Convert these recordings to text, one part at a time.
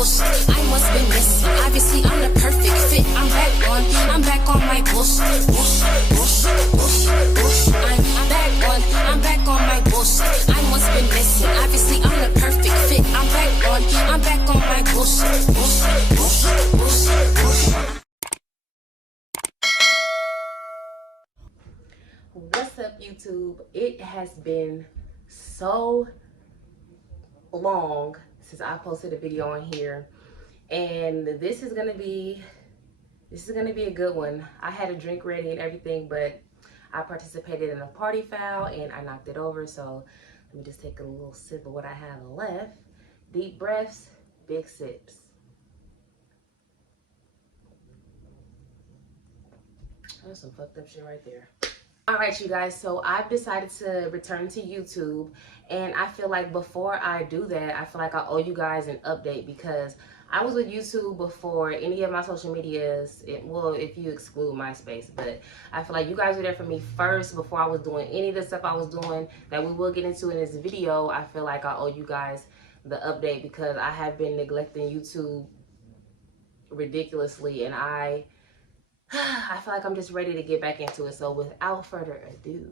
bullshit. I must be missing. Obviously, I'm the perfect fit. I'm back on my bullshit. I'm back on my bullshit. I must be missing. Obviously, I'm the perfect fit. I'm back on my bullshit. What's up, YouTube? It has been so long since I posted a video on here, and this is gonna be a good one. I had a drink ready and everything, but I participated in a party foul and I knocked it over. So let me just take a little sip of what I have left. Deep breaths, big sips. That's some fucked up shit right there. All right, you guys, so I've decided to return to YouTube, and I feel like before I do that, I feel like I owe you guys an update, because I was with YouTube before any of my social medias, well, if you exclude MySpace, but I feel like you guys were there for me first before I was doing any of the stuff I was doing that we will get into in this video. I feel like I owe you guys the update because I have been neglecting YouTube ridiculously, and I feel like I'm just ready to get back into it. So without further ado,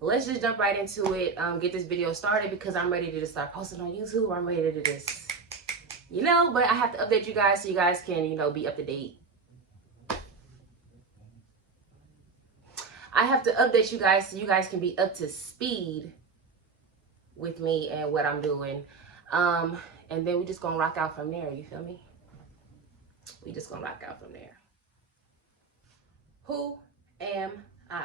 let's just jump right into it. Get this video started because I'm ready to just start posting on YouTube. I'm ready to just, but I have to update you guys so you guys can, be up to date. I have to update you guys so you guys can be up to speed with me and what I'm doing. And then we just gonna rock out from there, you feel me? We just gonna rock out from there. Who am I?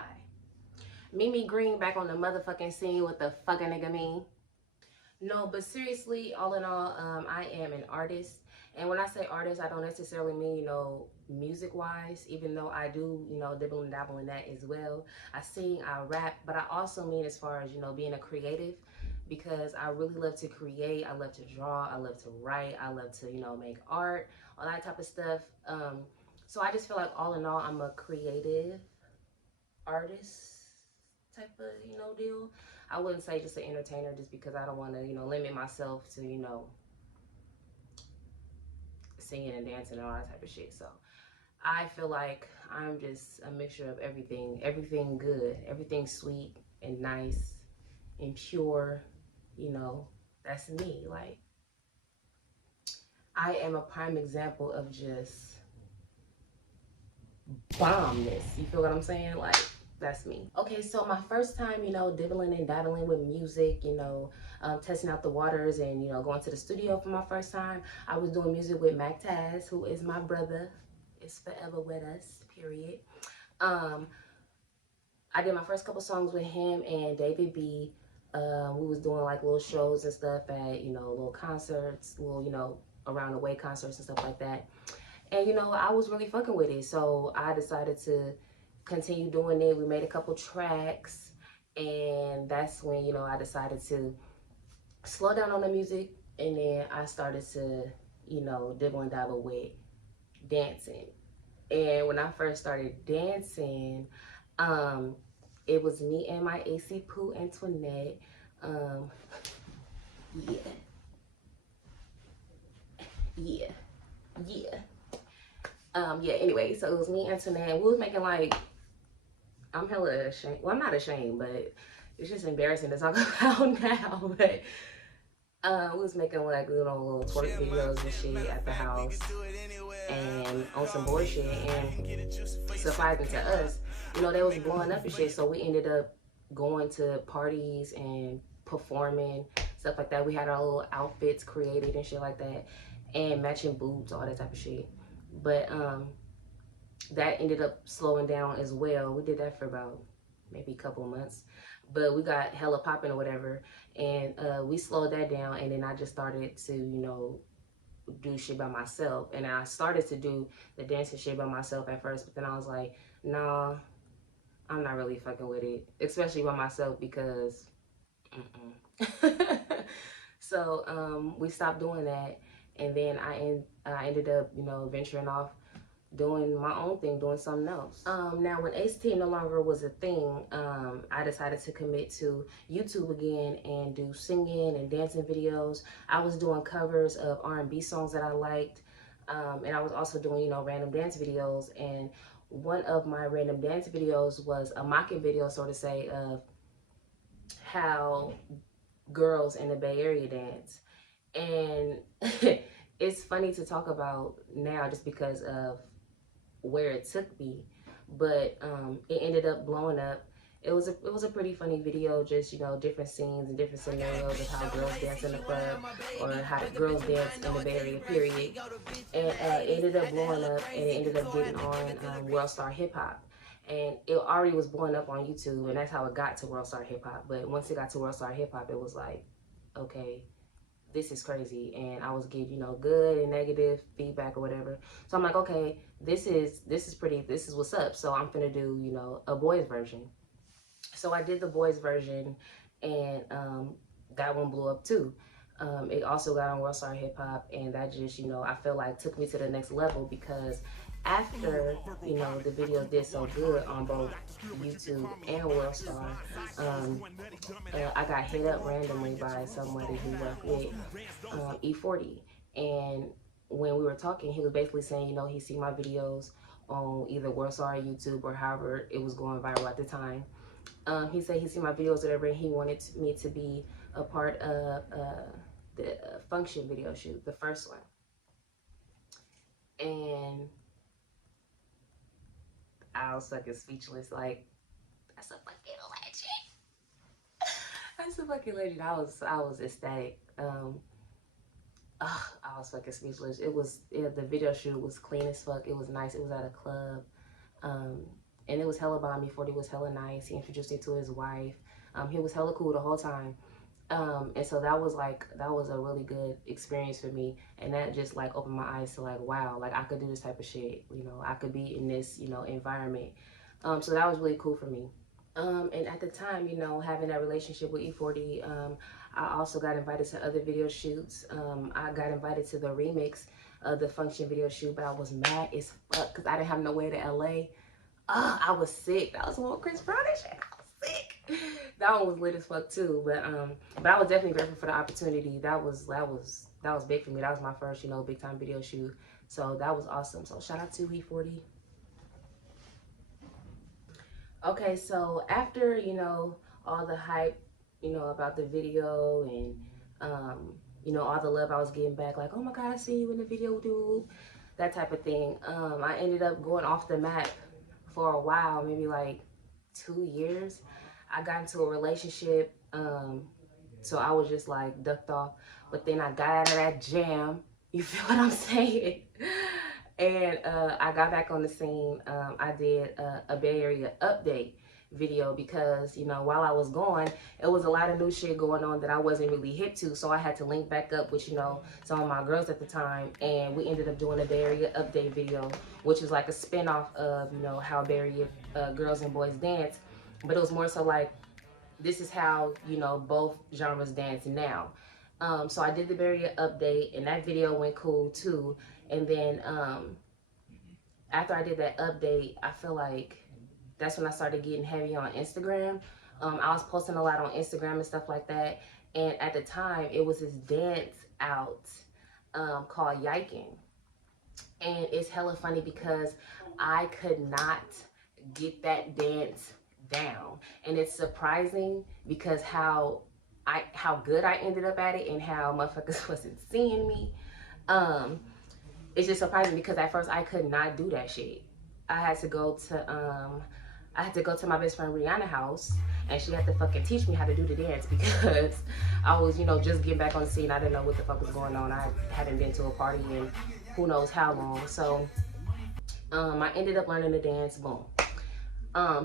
Mimi Green back on the motherfucking scene. What the fuck a nigga mean? No, but seriously, all in all, I am an artist. And when I say artist, I don't necessarily mean, music-wise, even though I do, dibble and dabble in that as well. I sing, I rap, but I also mean as far as, being a creative, because I really love to create. I love to draw. I love to write. I love to, make art, all that type of stuff. So I just feel like all in all, I'm a creative artist type of, deal. I wouldn't say just an entertainer just because I don't want to, limit myself to, singing and dancing and all that type of shit. So I feel like I'm just a mixture of everything good, everything sweet and nice and pure. That's me. Like, I am a prime example of just bombness. You feel what I'm saying? Like, that's me. Okay, so my first time, dibbling and dabbling with music, testing out the waters and, going to the studio for my first time, I was doing music with Mac Taz, who is my brother, is forever with us, period. I did my first couple songs with him and David B. We was doing like little shows and stuff at, little concerts, little, around the way concerts and stuff like that. And, I was really fucking with it. So I decided to continue doing it. We made a couple tracks, and that's when, I decided to slow down on the music. And then I started to, dibble and dabble with dancing. And when I first started dancing, it was me and my AC Pooh Antoinette. Anyway, so it was me and Antoinette. We was making like, I'm hella ashamed. Well, I'm not ashamed, but it's just embarrassing to talk about now. But we was making like little twerk videos and shit at the house and on some bullshit. And surprising to us, they was blowing up and shit. So we ended up going to parties and performing, stuff like that. We had our little outfits created and shit like that, and matching boobs, all that type of shit. But that ended up slowing down as well. We did that for about maybe a couple months, but we got hella popping or whatever, and we slowed that down. And then I just started to, do shit by myself. And I started to do the dancing shit by myself at first, but then I was like, nah, I'm not really fucking with it, especially by myself, because so we stopped doing that. And then I ended up, venturing off doing my own thing, doing something else. Now when ACT no longer was a thing, I decided to commit to YouTube again and do singing and dancing videos. I was doing covers of R&B songs that I liked, and I was also doing, you know, random dance videos. And one of my random dance videos was a mocking video, so to say, of how girls in the Bay Area dance. And it's funny to talk about now just because of where it took me, but it ended up blowing up. It was a pretty funny video, just, you know, different scenes and different scenarios of how girls dance in the club or how girls dance in the Bay Area, period. And it ended up blowing up, and it ended up getting on World Star Hip Hop. And it already was blowing up on YouTube, and that's how it got to World Star Hip Hop. But once it got to World Star Hip Hop, it was like, okay, this is crazy. And I was getting, you know, good and negative feedback or whatever. So I'm like, okay, this is what's up. So I'm finna do, you know, a boys version. So I did the boys version, and that one blew up too. It also got on World Star Hip Hop, and that just, you know, I feel like took me to the next level, because after, you know, the video did so good on both YouTube and World Star, I got hit up randomly by somebody who worked with E40. And when we were talking, he was basically saying, you know, he see my videos on either World Star or YouTube or however it was going viral at the time. He said he see my videos, whatever, and he wanted me to be a part of the function video shoot, the first one. And I was fucking speechless. Like, that's a fucking legend. That's a fucking legend. I was ecstatic. I was fucking speechless. It was, the video shoot was clean as fuck. It was nice. It was at a club. And it was hella bomb. E40 was hella nice. He introduced me to his wife. He was hella cool the whole time. And so that was a really good experience for me. And that just like opened my eyes to like, wow, like I could do this type of shit. You know, I could be in this, you know, environment. So that was really cool for me. And at the time, you know, having that relationship with E40, I also got invited to other video shoots. I got invited to the remix of the function video shoot, but I was mad as fuck because I didn't have no way to LA. I was sick. That was one with Chris Brown and shit. I was sick. That one was lit as fuck too. But I was definitely grateful for the opportunity. That was big for me. That was my first, you know, big time video shoot. So that was awesome. So shout out to E40. Okay, so after, you know, all the hype, you know, about the video and you know, all the love I was getting back, like, oh my God, I see you in the video, dude, that type of thing. I ended up going off the map for a while, maybe like 2 years. I got into a relationship, so I was just like ducked off. But then I got out of that jam, you feel what I'm saying? And I got back on the scene. I did a Bay Area update video because, you know, while I was gone, it was a lot of new shit going on that I wasn't really hip to. So I had to link back up with, you know, some of my girls at the time. And we ended up doing a Bay Area update video, which is like a spinoff of, you know, how Bay Area girls and boys dance. But it was more so like, this is how, you know, both genres dance now. So I did the Bay Area update, and that video went cool too. And then after I did that update, I feel like that's when I started getting heavy on Instagram. I was posting a lot on Instagram and stuff like that. And at the time, it was this dance out called Yiking. And it's hella funny because I could not get that dance down. And it's surprising because how good I ended up at it and how motherfuckers wasn't seeing me. It's just surprising because at first I could not do that shit. I had to go to my best friend Rihanna's house, and she had to fucking teach me how to do the dance because I was, you know, just getting back on the scene. I didn't know what the fuck was going on. I hadn't been to a party in who knows how long. So I ended up learning the dance. Boom.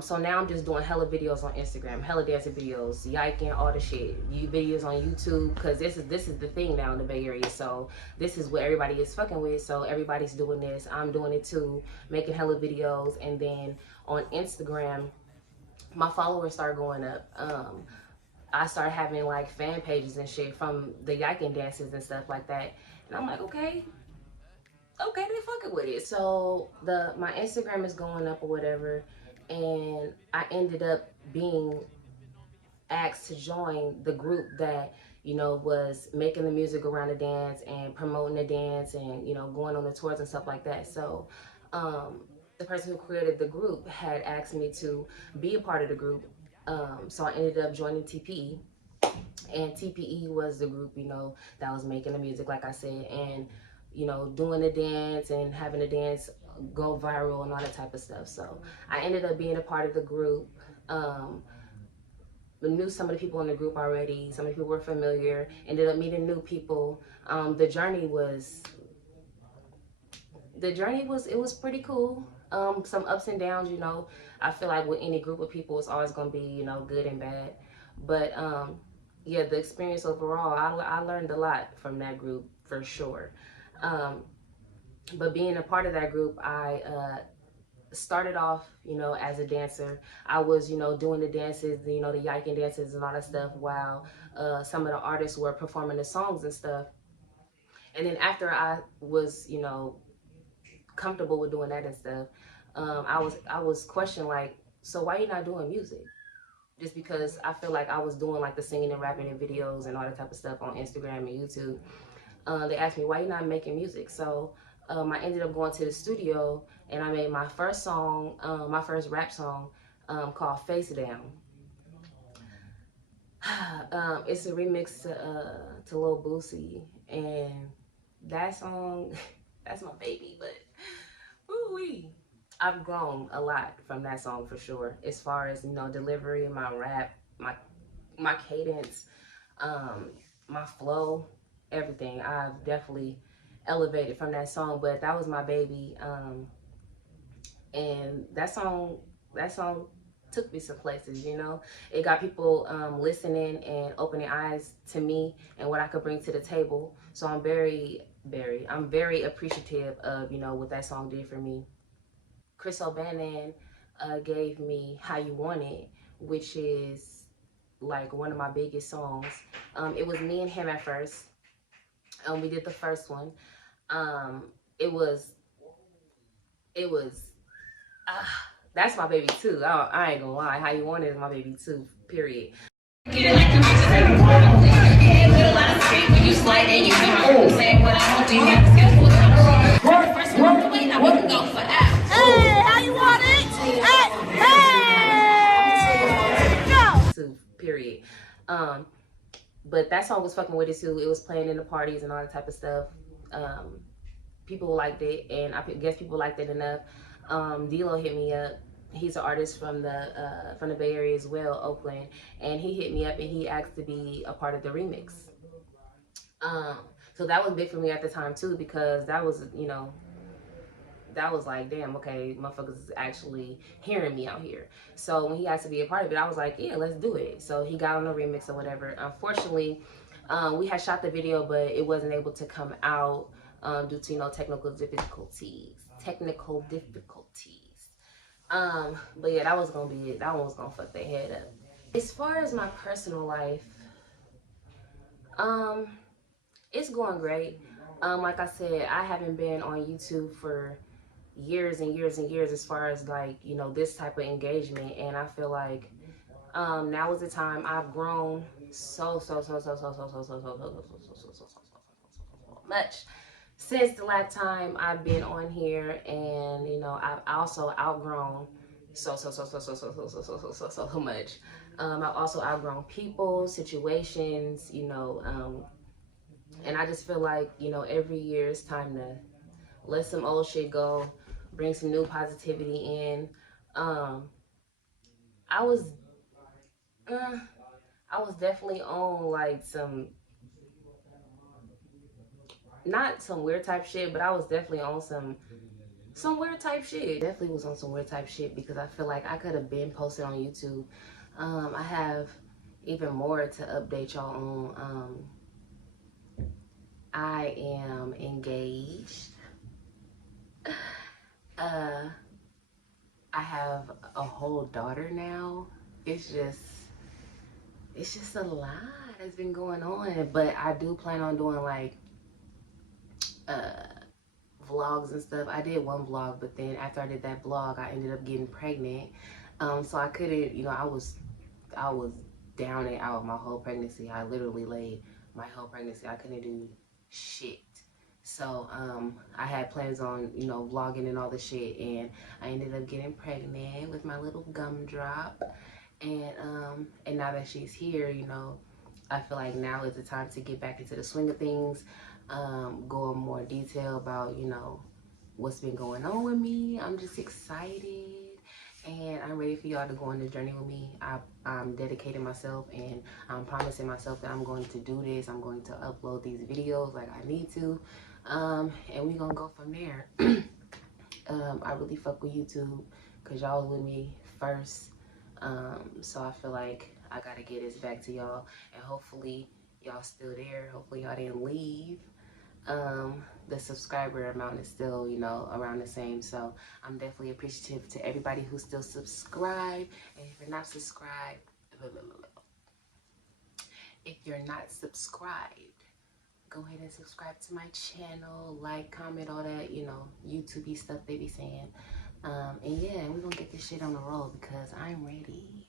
So now I'm just doing hella videos on Instagram, hella dancing videos, yiking, all the shit. Videos on YouTube, because this is the thing now in the Bay Area. So this is what everybody is fucking with. So everybody's doing this. I'm doing it too, making hella videos. And then on Instagram, my followers start going up. I start having like fan pages and shit from the yiking dances and stuff like that. And I'm like, okay, okay, they fucking with it. So my Instagram is going up or whatever, and I ended up being asked to join the group that was making the music around the dance and promoting the dance and going on the tours and stuff like that. So um the person who created the group had asked me to be a part of the group. So I ended up joining TPE, and TPE was the group that was making the music, like I said, and doing the dance and having the dance go viral and all that type of stuff. So I ended up being a part of the group. Knew some of the people in the group already. Some of the people were familiar. Ended up meeting new people. The journey was it was pretty cool. Some ups and downs. I feel like with any group of people, it's always gonna be good and bad. But yeah, the experience overall, I learned a lot from that group for sure. Um, but being a part of that group, I started off, as a dancer. I was, doing the dances, the yiking dances and all that stuff while some of the artists were performing the songs and stuff. And then after I was, comfortable with doing that and stuff, I was questioned like, so why you not doing music? Just because I feel like I was doing like the singing and rapping and videos and all that type of stuff on Instagram and YouTube. They asked me, why you not making music? So I ended up going to the studio and I made my first song, my first rap song, called Face Down. It's a remix to Lil Boosie, and that song, that's my baby. But woo-wee, I've grown a lot from that song for sure. As far as delivery, my rap, my cadence, um, my flow, everything. I've definitely elevated from that song. But that was my baby, and that song took me some places. It got people listening and opening eyes to me and what I could bring to the table. So I'm very appreciative of what that song did for me. Chris O'Bannon gave me How You Want It, which is like one of my biggest songs. It was me and him at first. We did the first one. Um, it was it was that's my baby too. I ain't gonna lie. How You Want It is my baby too. Period. Hey, how you want it? Hey, go. Period. Um, but that song was fucking with it too. It was playing in the parties and all that type of stuff. Um, People liked it, and I guess people liked it enough. D'Lo hit me up. He's an artist from the Bay Area as well, Oakland, and he hit me up and he asked to be a part of the remix. Um, so that was big for me at the time too, because that was like, damn, okay, motherfuckers is actually hearing me out here. So when he asked to be a part of it, I was like, yeah, let's do it. So he got on the remix or whatever. Unfortunately, we had shot the video, but it wasn't able to come out due to technical difficulties. But yeah, that was gonna be it. That one was gonna fuck their head up. As far as my personal life, um, it's going great. Like I said, I haven't been on YouTube for years and years and years as far as like this type of engagement, and I feel like now is the time. I've grown so much since the last time I've been on here, and I've also outgrown so much. I've also outgrown people, situations, and I just feel like every year it's time to let some old shit go, bring some new positivity in. Um, I was, uh, I was definitely on like not some weird type shit, but I was definitely on some weird type shit. Definitely was on some weird type shit because I feel like I could have been posted on YouTube. I have even more to update y'all on. I am engaged. Uh, I have a whole daughter now. It's just a lot that's been going on, but I do plan on doing like vlogs and stuff. I did one vlog, but then after I did that vlog, I ended up getting pregnant. So I couldn't, you know, I was down and out my whole pregnancy. I literally laid my whole pregnancy. I couldn't do shit. So I had plans on, you know, vlogging and all the shit, and I ended up getting pregnant with my little gumdrop. And now that she's here, you know, I feel like now is the time to get back into the swing of things, go in more detail about, you know, what's been going on with me. I'm just excited, and I'm ready for y'all to go on the journey with me. I'm dedicating myself, and I'm promising myself that I'm going to do this. I'm going to upload these videos like I need to, and we gonna go from there. I really fuck with YouTube because y'all was with me first, so I feel like I gotta get this back to y'all, and hopefully y'all still there. Hopefully y'all didn't leave. The subscriber amount is still, you know, around the same, so I'm definitely appreciative to everybody who still subscribe. And if you're not subscribed, go ahead and subscribe to my channel, like, comment, all that, you know, YouTube-y stuff they be saying. And yeah, we're gonna get this shit on the roll because I'm ready.